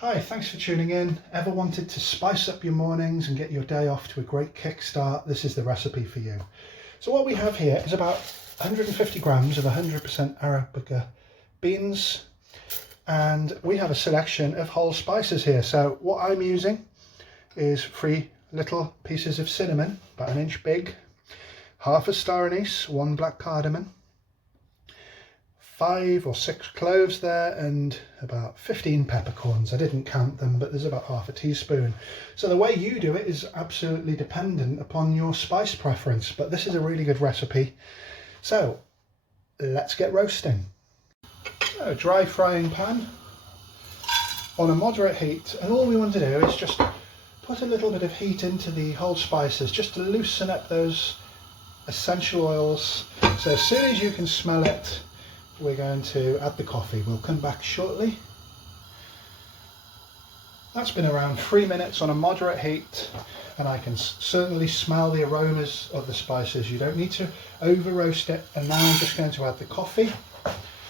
Hi, thanks for tuning in. Ever wanted to spice up your mornings and get your day off to a great kickstart? This is the recipe for you. So what we have here is about 150 grams of 100% Arabica beans, and we have a selection of whole spices here. So what I'm using is 3 little pieces of cinnamon, about 1 inch big, half a star anise, 1 black cardamom, 5 or 6 cloves there, and about 15 peppercorns. I didn't count them, but there's about half a teaspoon. So the way you do it is absolutely dependent upon your spice preference, but this is a really good recipe. So let's get roasting. So dry frying pan on a moderate heat, and all we want to do is just put a little bit of heat into the whole spices just to loosen up those essential oils. So as soon as you can smell it, we're going to add the coffee. We'll come back shortly. That's been around 3 minutes on a moderate heat, and I can certainly smell the aromas of the spices. You don't need to over roast it. And now I'm just going to add the coffee,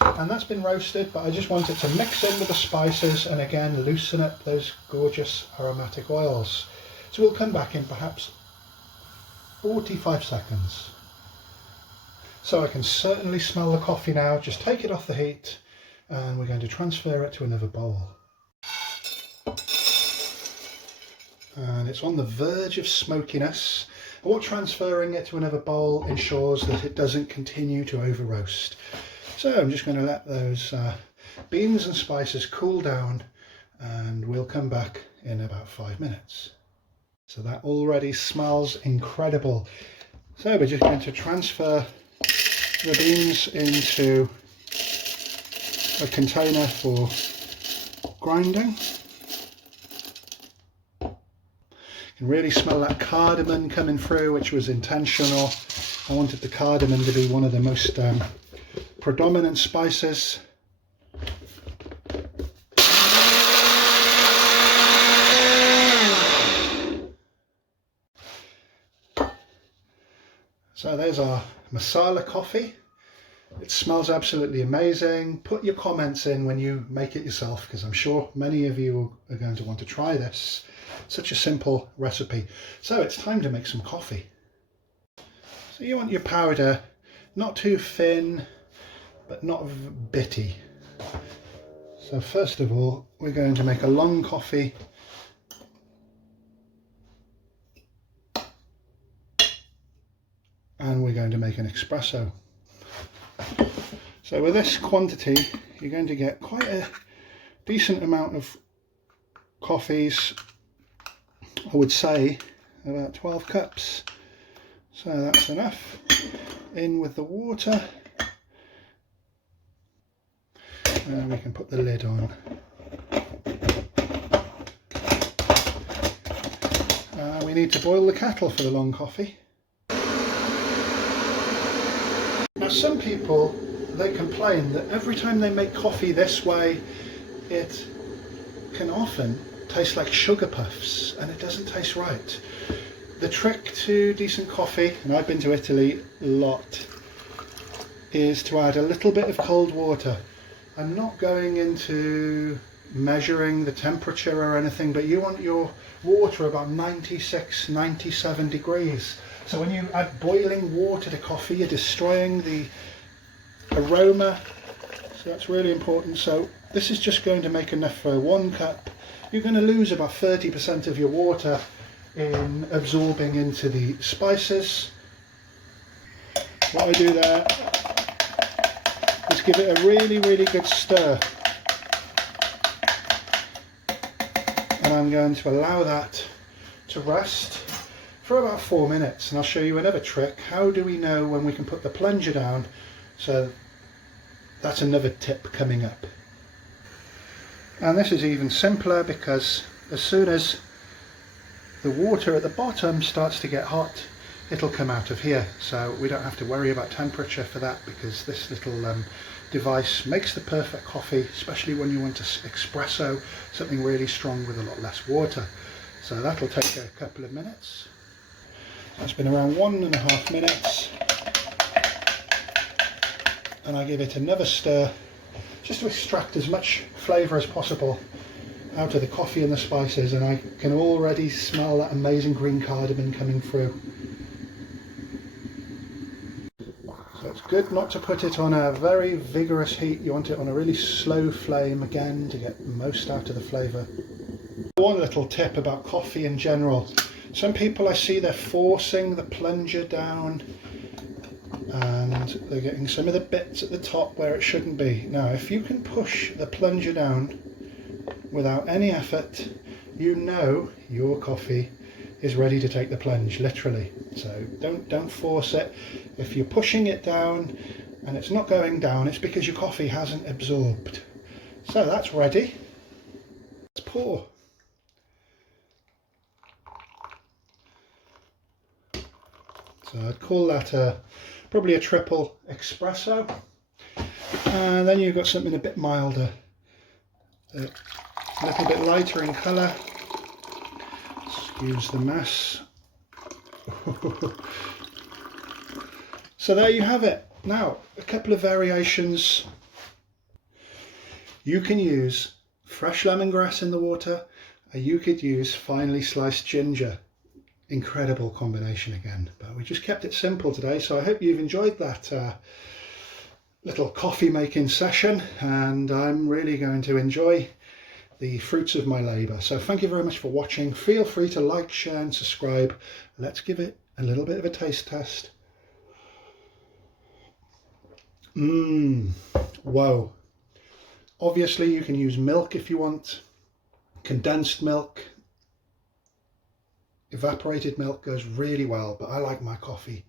and that's been roasted, but I just want it to mix in with the spices and again loosen up those gorgeous aromatic oils. So we'll come back in perhaps 45 seconds. So I can certainly smell the coffee now. Just take it off the heat, and we're going to transfer it to another bowl. And it's on the verge of smokiness. And what transferring it to another bowl ensures that it doesn't continue to over roast. So I'm just going to let those beans and spices cool down, and we'll come back in about 5 minutes. So that already smells incredible. So we're just going to transfer the beans into a container for grinding. You can really smell that cardamom coming through, which was intentional. I wanted the cardamom to be one of the most predominant spices. So there's our masala coffee. It smells absolutely amazing. Put your comments in when you make it yourself, because I'm sure many of you are going to want to try this. Such a simple recipe. So it's time to make some coffee. So you want your powder not too thin, but not bitty. So first of all, we're going to make a long coffee. And we're going to make an espresso. So with this quantity, you're going to get quite a decent amount of coffees. I would say about 12 cups. So that's enough. In with the water. And we can put the lid on. We need to boil the kettle for the long coffee. Now some people, they complain that every time they make coffee this way, it can often taste like sugar puffs, and it doesn't taste right. The trick to decent coffee, and I've been to Italy a lot, is to add a little bit of cold water. I'm not going into measuring the temperature or anything, but you want your water about 96, 97 degrees. So when you add boiling water to coffee, you're destroying the aroma. So that's really important. So this is just going to make enough for 1 cup. You're going to lose about 30% of your water in absorbing into the spices. What I do there is give it a really, really good stir. And I'm going to allow that to rest for about 4 minutes, and I'll show you another trick. How do we know when we can put the plunger down? So that's another tip coming up. And this is even simpler, because as soon as the water at the bottom starts to get hot, it'll come out of here. So we don't have to worry about temperature for that, because this little device makes the perfect coffee, especially when you want to espresso, something really strong with a lot less water. So that'll take a couple of minutes. It's been around 1.5 minutes, and I give it another stir just to extract as much flavour as possible out of the coffee and the spices, and I can already smell that amazing green cardamom coming through. So it's good not to put it on a very vigorous heat. You want it on a really slow flame again to get most out of the flavour. One little tip about coffee in general. Some people I see, they're forcing the plunger down and they're getting some of the bits at the top where it shouldn't be. Now, if you can push the plunger down without any effort, you know your coffee is ready to take the plunge, literally. So don't force it. If you're pushing it down and it's not going down, it's because your coffee hasn't absorbed. So that's ready. Let's pour. So I'd call that probably a triple espresso, and then you've got something a bit milder, a little bit lighter in colour. Excuse the mess. So there you have it. Now, a couple of variations. You can use fresh lemongrass in the water, or you could use finely sliced ginger. Incredible combination again, but we just kept it simple today, so I hope you've enjoyed that little coffee making session, and I'm really going to enjoy the fruits of my labour. So thank you very much for watching. Feel free to like, share and subscribe. Let's give it a little bit of a taste test. Wow. Obviously you can use milk if you want, condensed milk. Evaporated milk goes really well, but I like my coffee